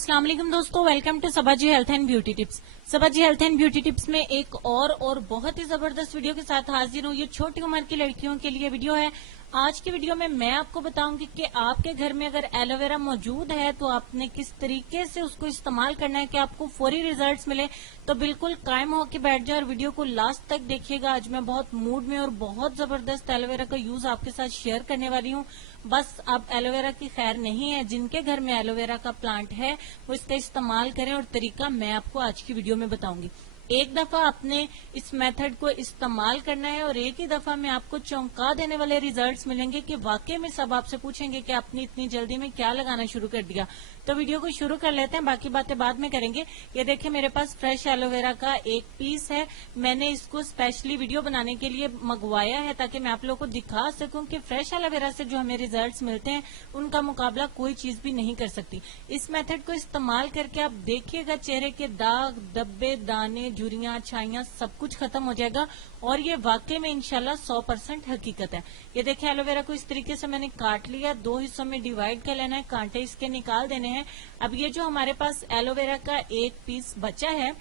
अस्सलाम वालेकुम दोस्तों, welcome to Saba ji health and beauty tips. Saba ji health and beauty tips में एक और बहुत ही जबरदस्त वीडियो के साथ हाजिर हूँ। ये छोटी उम्र की लड़कियों के लिए वीडियो है। आज की वीडियो में मैं आपको बताऊंगी कि आपके घर में अगर एलोवेरा मौजूद है तो आपने किस तरीके से उसको इस्तेमाल करना है कि आपको फौरी रिजल्ट्स मिले। तो बिल्कुल कायम होकर बैठ जाए और वीडियो को लास्ट तक देखिएगा। आज मैं बहुत मूड में और बहुत जबरदस्त एलोवेरा का यूज आपके साथ शेयर करने वाली हूँ। बस अब एलोवेरा की खैर नहीं है, जिनके घर में एलोवेरा का प्लांट है वो इसका इस्तेमाल करें और तरीका मैं आपको आज की वीडियो में बताऊंगी। एक दफा आपने इस मेथड को इस्तेमाल करना है और एक ही दफा में आपको चौंका देने वाले रिजल्ट्स मिलेंगे कि वाकई में सब आपसे पूछेंगे कि आपने इतनी जल्दी में क्या लगाना शुरू कर दिया। तो वीडियो को शुरू कर लेते हैं, बाकी बातें बाद में करेंगे। ये देखिए मेरे पास फ्रेश एलोवेरा का एक पीस है। मैंने इसको स्पेशली वीडियो बनाने के लिए मंगवाया है ताकि मैं आप लोगों को दिखा सकूं कि फ्रेश एलोवेरा से जो हमें रिजल्ट्स मिलते हैं उनका मुकाबला कोई चीज भी नहीं कर सकती। इस मेथड को इस्तेमाल करके आप देखिएगा चेहरे के दाग, धब्बे, दाने, झुर्रियां, छाइयां सब कुछ खत्म हो जाएगा और ये वाकई में इंशाल्लाह 100% हकीकत है। ये देखिए एलोवेरा को इस तरीके से मैंने काट लिया, 2 हिस्सों में डिवाइड कर लेना है, कांटे इसके निकाल देने हैं। अब ये जो हमारे पास एलोवेरा का एक पीस बचा है,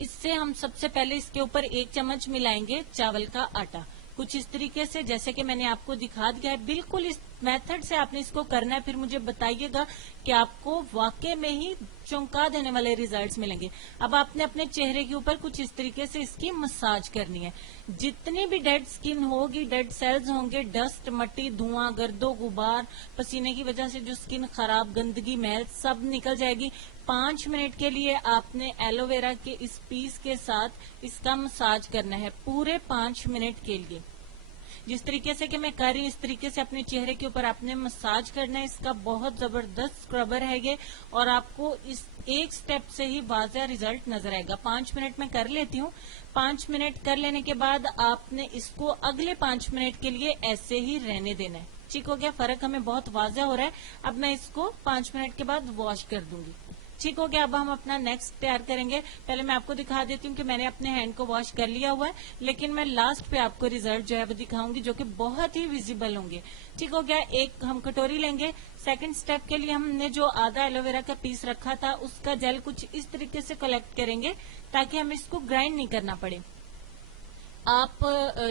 इससे हम सबसे पहले इसके ऊपर 1 चम्मच मिलाएंगे चावल का आटा। कुछ इस तरीके से जैसे कि मैंने आपको दिखा दिया है। बिल्कुल इस मेथड से आपने इसको करना है, फिर मुझे बताइएगा कि आपको वाकई में ही चौंका देने वाले रिजल्ट्स मिलेंगे। अब आपने अपने चेहरे के ऊपर कुछ इस तरीके से इसकी मसाज करनी है। जितनी भी डेड स्किन होगी, डेड सेल्स होंगे, डस्ट, मट्टी, धुआं, गर्दो, गुबार, पसीने की वजह से जो स्किन खराब, गंदगी, मैल सब निकल जाएगी। 5 मिनट के लिए आपने एलोवेरा के इस पीस के साथ इसका मसाज करना है, पूरे 5 मिनट के लिए। जिस तरीके से कि मैं कर रही हूँ इस तरीके से अपने चेहरे के ऊपर आपने मसाज करना है। इसका बहुत जबरदस्त स्क्रबर है ये और आपको इस एक स्टेप से ही वाज़ेह रिजल्ट नजर आएगा। 5 मिनट में कर लेती हूँ। 5 मिनट कर लेने के बाद आपने इसको अगले 5 मिनट के लिए ऐसे ही रहने देना है। ठीक हो गया, फर्क हमें बहुत वाज़ेह हो रहा है। अब मैं इसको 5 मिनट के बाद वॉश कर दूंगी। ठीक हो गया। अब हम अपना नेक्स्ट तैयार करेंगे। पहले मैं आपको दिखा देती हूँ कि मैंने अपने हैंड को वॉश कर लिया हुआ है, लेकिन मैं लास्ट पे आपको रिजल्ट जो है वो दिखाऊंगी जो कि बहुत ही विजिबल होंगे। ठीक हो गया। एक हम कटोरी लेंगे। सेकंड स्टेप के लिए हमने जो आधा एलोवेरा का पीस रखा था उसका जेल कुछ इस तरीके से कलेक्ट करेंगे ताकि हमें इसको ग्राइंड नहीं करना पड़े। आप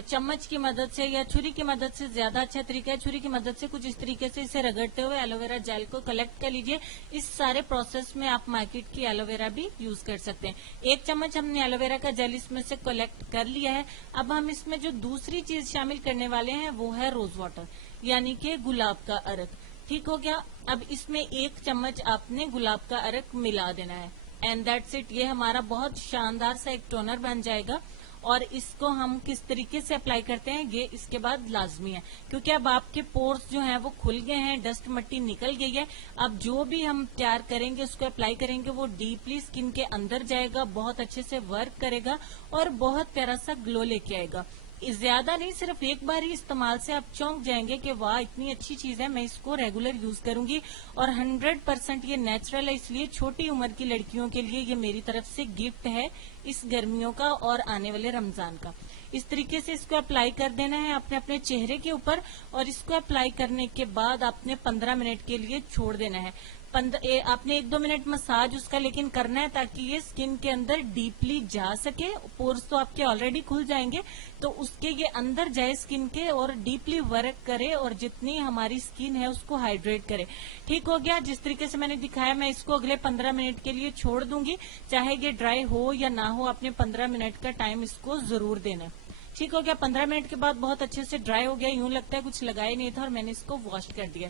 चम्मच की मदद से या छुरी की मदद से ज्यादा अच्छा तरीका है। छुरी की मदद से कुछ इस तरीके से इसे रगड़ते हुए एलोवेरा जेल को कलेक्ट कर लीजिए। इस सारे प्रोसेस में आप मार्केट की एलोवेरा भी यूज कर सकते हैं। 1 चम्मच हमने एलोवेरा का जेल इसमें से कलेक्ट कर लिया है। अब हम इसमें जो दूसरी चीज शामिल करने वाले हैं वो है रोज वाटर, यानी कि गुलाब का अर्क। ठीक हो गया। अब इसमें 1 चम्मच आपने गुलाब का अर्क मिला देना है एंड दैट्स इट। ये हमारा बहुत शानदार सा एक टोनर बन जाएगा। और इसको हम किस तरीके से अप्लाई करते हैं ये इसके बाद लाजमी है, क्योंकि अब आपके पोर्स जो हैं वो खुल गए हैं, डस्ट मट्टी निकल गई है। अब जो भी हम तैयार करेंगे उसको अप्लाई करेंगे वो डीपली स्किन के अंदर जाएगा, बहुत अच्छे से वर्क करेगा और बहुत प्यारा सा ग्लो लेके आएगा। ज्यादा नहीं, सिर्फ एक बार ही इस्तेमाल से आप चौंक जाएंगे कि वाह इतनी अच्छी चीज है, मैं इसको रेगुलर यूज करूंगी। और 100% ये नेचुरल है, इसलिए छोटी उम्र की लड़कियों के लिए ये मेरी तरफ से गिफ्ट है इस गर्मियों का और आने वाले रमजान का। इस तरीके से इसको अप्लाई कर देना है आपने अपने चेहरे के ऊपर और इसको अप्लाई करने के बाद आपने 15 मिनट के लिए छोड़ देना है। आपने 1-2 मिनट मसाज उसका लेकिन करना है ताकि ये स्किन के अंदर डीपली जा सके। पोर्स तो आपके ऑलरेडी खुल जाएंगे तो उसके ये अंदर जाए स्किन के और डीपली वर्क करे और जितनी हमारी स्किन है उसको हाइड्रेट करे। ठीक हो गया। जिस तरीके से मैंने दिखाया मैं इसको अगले 15 मिनट के लिए छोड़ दूंगी, चाहे ये ड्राई हो या ना हो, आपने 15 मिनट का टाइम इसको जरूर देना है। ठीक हो गया। 15 मिनट के बाद बहुत अच्छे से ड्राई हो गया, यूं लगता है कुछ लगाया नहीं था और मैंने इसको वॉश कर दिया।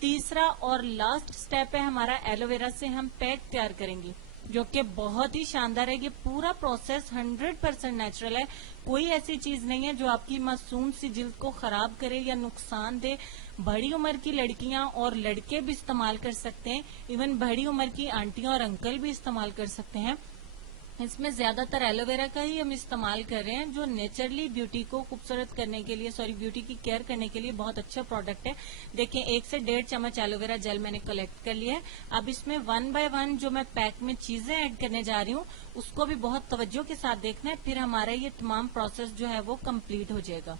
तीसरा और लास्ट स्टेप है हमारा, एलोवेरा से हम पैक तैयार करेंगे जो कि बहुत ही शानदार है। ये पूरा प्रोसेस 100% नेचुरल है। कोई ऐसी चीज नहीं है जो आपकी मासूम सी जिल्द को खराब करे या नुकसान दे। बड़ी उम्र की लड़कियां और लड़के भी इस्तेमाल कर सकते हैं, इवन बड़ी उम्र की आंटियां और अंकल भी इस्तेमाल कर सकते हैं। इसमें ज्यादातर एलोवेरा का ही हम इस्तेमाल कर रहे हैं जो नेचुरली ब्यूटी को खूबसूरत करने के लिए, ब्यूटी की केयर करने के लिए बहुत अच्छा प्रोडक्ट है। देखिए 1 से 1.5 चम्मच एलोवेरा जेल मैंने कलेक्ट कर लिया है। अब इसमें 1 बाय 1 जो मैं पैक में चीजें ऐड करने जा रही हूँ उसको भी बहुत तवज्जो के साथ देखना है, फिर हमारा ये तमाम प्रोसेस जो है वो कंप्लीट हो जाएगा।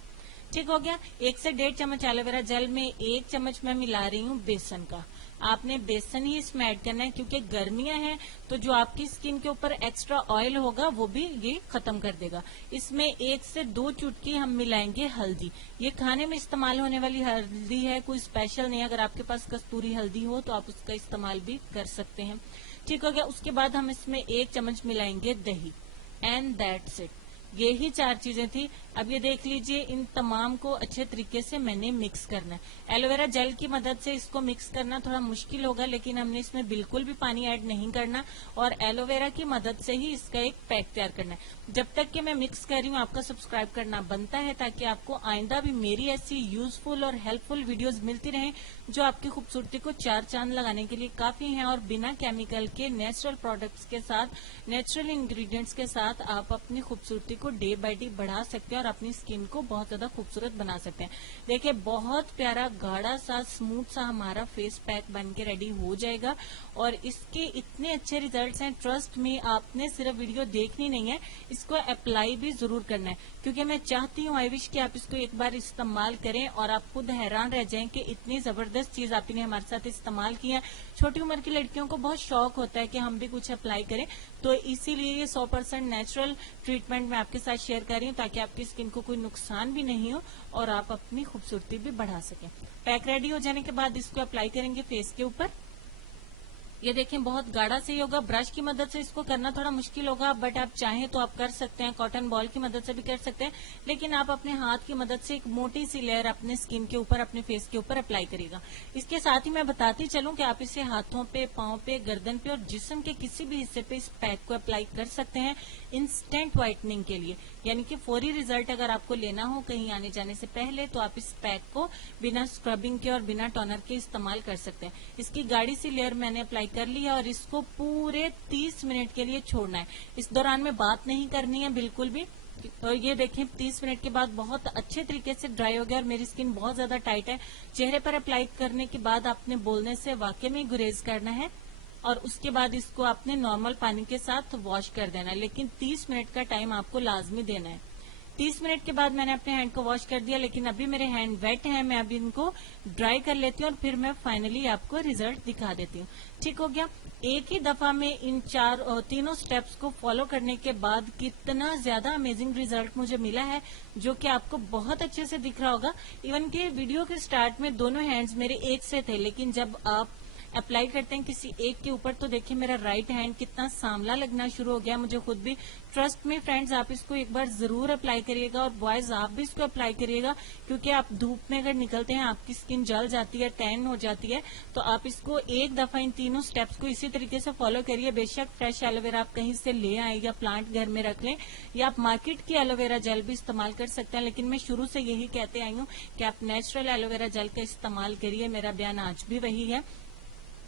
ठीक हो गया। 1 से 1.5 चम्मच एलोवेरा जेल में 1 चम्मच मैं मिला रही हूँ बेसन का। आपने बेसन ही इसमें ऐड करना है क्योंकि गर्मियां हैं तो जो आपकी स्किन के ऊपर एक्स्ट्रा ऑयल होगा वो भी ये खत्म कर देगा। इसमें 1 से 2 चुटकी हम मिलाएंगे हल्दी। ये खाने में इस्तेमाल होने वाली हल्दी है, कोई स्पेशल नहीं। अगर आपके पास कस्तूरी हल्दी हो तो आप उसका इस्तेमाल भी कर सकते हैं। ठीक हो गया। उसके बाद हम इसमें 1 चम्मच मिलाएंगे दही एंड दैट्स इट। ये ही 4 चीजें थी। अब ये देख लीजिए, इन तमाम को अच्छे तरीके से मैंने मिक्स करना है। एलोवेरा जेल की मदद से इसको मिक्स करना थोड़ा मुश्किल होगा, लेकिन हमने इसमें बिल्कुल भी पानी ऐड नहीं करना और एलोवेरा की मदद से ही इसका एक पैक तैयार करना है। जब तक कि मैं मिक्स कर रही हूँ आपका सब्सक्राइब करना बनता है, ताकि आपको आइंदा भी मेरी ऐसी यूजफुल और हेल्पफुल वीडियोज मिलती रहे जो आपकी खूबसूरती को 4 चांद लगाने के लिए काफी है और बिना केमिकल के नेचुरल प्रोडक्ट्स के साथ, नेचुरल इंग्रेडिएंट्स के साथ आप अपनी खूबसूरती को डे बाय डे बढ़ा सकते हैं और अपनी स्किन को बहुत ज्यादा खूबसूरत बना सकते हैं। देखिए, बहुत प्यारा गाढ़ा सा स्मूथ सा हमारा फेस पैक बन के रेडी हो जाएगा और इसके इतने अच्छे रिजल्ट्स हैं। ट्रस्ट में, आपने सिर्फ वीडियो देखनी नहीं है, इसको अप्लाई भी जरूर करना है, क्योंकि मैं चाहती हूँ, आई विश कि आप इसको एक बार इस्तेमाल करें और आप खुद हैरान रह जाएं कि इतनी जबरदस्त चीज आपने हमारे साथ इस्तेमाल की है। छोटी उम्र की लड़कियों को बहुत शौक होता है कि हम भी कुछ अप्लाई करें, तो इसीलिए ये 100% नेचुरल ट्रीटमेंट मैं आपके साथ शेयर कर रही हूँ, ताकि आपकी स्किन को कोई नुकसान भी नहीं हो और आप अपनी खूबसूरती भी बढ़ा सकें। पैक रेडी हो जाने के बाद इसको अप्लाई करेंगे फेस के ऊपर। ये देखें, बहुत गाढ़ा से ही होगा। ब्रश की मदद से इसको करना थोड़ा मुश्किल होगा, बट आप चाहें तो आप कर सकते हैं। कॉटन बॉल की मदद से भी कर सकते हैं, लेकिन आप अपने हाथ की मदद से एक मोटी सी लेयर अपने स्किन के ऊपर, अपने फेस के ऊपर अप्लाई करिएगा। इसके साथ ही मैं बताती चलूं कि आप इसे हाथों पे, पांव पे, गर्दन पे और जिस्म के किसी भी हिस्से पे इस पैक को अप्लाई कर सकते हैं इंस्टेंट व्हाइटनिंग के लिए, यानी कि फौरी रिजल्ट अगर आपको लेना हो कहीं आने जाने से पहले, तो आप इस पैक को बिना स्क्रबिंग के और बिना टोनर के इस्तेमाल कर सकते हैं। इसकी गाढ़ी सी लेयर मैंने अप्लाई कर लिया और इसको पूरे 30 मिनट के लिए छोड़ना है। इस दौरान में बात नहीं करनी है बिल्कुल भी। तो ये देखें, 30 मिनट के बाद बहुत अच्छे तरीके से ड्राई हो गया और मेरी स्किन बहुत ज्यादा टाइट है। चेहरे पर अप्लाई करने के बाद आपने बोलने से वाकई में गुरेज करना है और उसके बाद इसको आपने नॉर्मल पानी के साथ वॉश कर देना है, लेकिन 30 मिनट का टाइम आपको लाजमी देना है। 30 मिनट के बाद मैंने अपने हैंड को वॉश कर दिया, लेकिन अभी मेरे हैंड वेट हैं। मैं अभी इनको ड्राई कर लेती हूँ और फिर मैं फाइनली आपको रिजल्ट दिखा देती हूँ। ठीक हो गया। एक ही दफा में इन तीनों स्टेप्स को फॉलो करने के बाद कितना ज्यादा अमेजिंग रिजल्ट मुझे मिला है, जो कि आपको बहुत अच्छे से दिख रहा होगा। इवन कि वीडियो के स्टार्ट में दोनों हैंड्स मेरे एक से थे, लेकिन जब आप अप्लाई करते हैं किसी एक के ऊपर तो देखिए मेरा राइट हैंड कितना सांवला लगना शुरू हो गया मुझे खुद भी। ट्रस्ट में फ्रेंड्स, आप इसको एक बार जरूर अप्लाई करिएगा और बॉयज आप भी इसको अप्लाई करिएगा, क्योंकि आप धूप में अगर निकलते हैं आपकी स्किन जल जाती है, टैन हो जाती है। तो आप इसको एक दफा इन तीनों स्टेप्स को इसी तरीके से फॉलो करिए। बेशक फ्रेश एलोवेरा आप कहीं से ले आए या प्लांट घर में रख लें, या आप मार्केट की एलोवेरा जेल भी इस्तेमाल कर सकते हैं, लेकिन मैं शुरू से यही कहते आई हूँ कि आप नेचुरल एलोवेरा जेल का इस्तेमाल करिए। मेरा बयान आज भी वही है,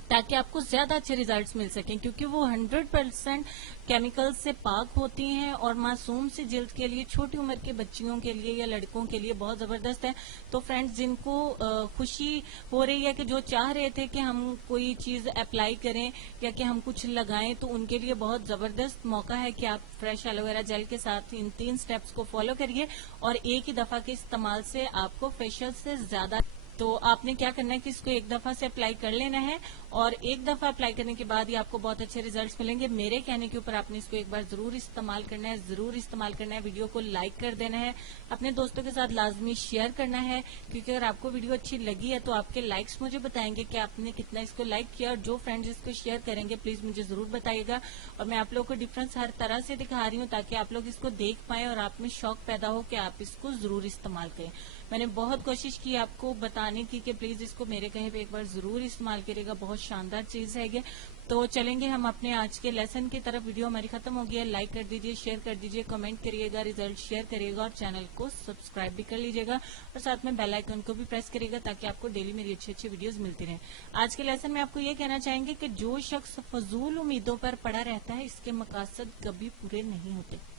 ताकि आपको ज्यादा अच्छे रिजल्ट्स मिल सकें, क्योंकि वो 100% केमिकल से पाक होती हैं और मासूम सी जिल्द के लिए, छोटी उम्र के बच्चियों के लिए या लड़कों के लिए बहुत जबरदस्त है। तो फ्रेंड्स, जिनको खुशी हो रही है कि जो चाह रहे थे कि हम कोई चीज अप्लाई करें या कि हम कुछ लगाएं, तो उनके लिए बहुत जबरदस्त मौका है कि आप फ्रेश एलोवेरा जेल के साथ इन 3 स्टेप्स को फॉलो करिए और एक ही दफा के इस्तेमाल से आपको फेशियल से ज्यादा। तो आपने क्या करना है कि इसको एक दफा से अप्लाई कर लेना है और एक दफा अप्लाई करने के बाद ही आपको बहुत अच्छे रिजल्ट्स मिलेंगे। मेरे कहने के ऊपर आपने इसको एक बार जरूर इस्तेमाल करना है, जरूर इस्तेमाल करना है। वीडियो को लाइक कर देना है, अपने दोस्तों के साथ लाजमी शेयर करना है, क्योंकि अगर आपको वीडियो अच्छी लगी है तो आपके लाइक्स मुझे बताएंगे कि आपने कितना इसको लाइक किया। और जो फ्रेंड्स इसको शेयर करेंगे प्लीज मुझे जरूर बताइएगा। और मैं आप लोगों को डिफरेंस हर तरह से दिखा रही हूँ, ताकि आप लोग इसको देख पाए और आप में शौक पैदा हो कि आप इसको जरूर इस्तेमाल करें। मैंने बहुत कोशिश की आपको बताने की कि प्लीज इसको मेरे कहे पे एक बार जरूर इस्तेमाल करिएगा, बहुत शानदार चीज है ये। तो चलेंगे हम अपने आज के लेसन की तरफ। वीडियो हमारी खत्म हो गई है। लाइक कर दीजिए, शेयर कर दीजिए, कमेंट करिएगा, रिजल्ट शेयर करिएगा और चैनल को सब्सक्राइब भी कर लीजिएगा और साथ में बेल आइकन को भी प्रेस करिएगा, ताकि आपको डेली मेरी अच्छी अच्छी वीडियोस मिलती रहे। आज के लेसन में आपको ये कहना चाहेंगे कि जो शख्स फजूल उम्मीदों पर पड़ा रहता है, इसके मकासद कभी पूरे नहीं होते।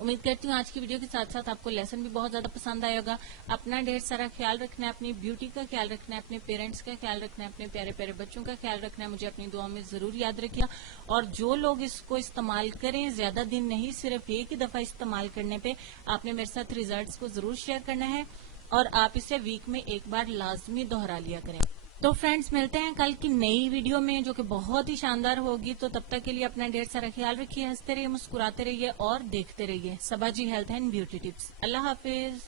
उम्मीद करती हूँ आज की वीडियो के साथ साथ आपको लेसन भी बहुत ज्यादा पसंद आया होगा। अपना ढेर सारा ख्याल रखना है, अपनी ब्यूटी का ख्याल रखना है, अपने पेरेंट्स का ख्याल रखना है, अपने प्यारे प्यारे बच्चों का ख्याल रखना है। मुझे अपनी दुआ में जरूर याद रखिएगा। और जो लोग इसको इस्तेमाल करें, ज्यादा दिन नहीं, सिर्फ एक ही दफा इस्तेमाल करने पे आपने मेरे साथ रिजल्ट्स को जरूर शेयर करना है और आप इसे वीक में एक बार लाजमी दोहरा लिया करें। तो फ्रेंड्स, मिलते हैं कल की नई वीडियो में जो कि बहुत ही शानदार होगी। तो तब तक के लिए अपना ढेर सारा ख्याल रखिए, हंसते रहिए, मुस्कुराते रहिए और देखते रहिए Saba ji health and beauty tips. Allah Hafiz.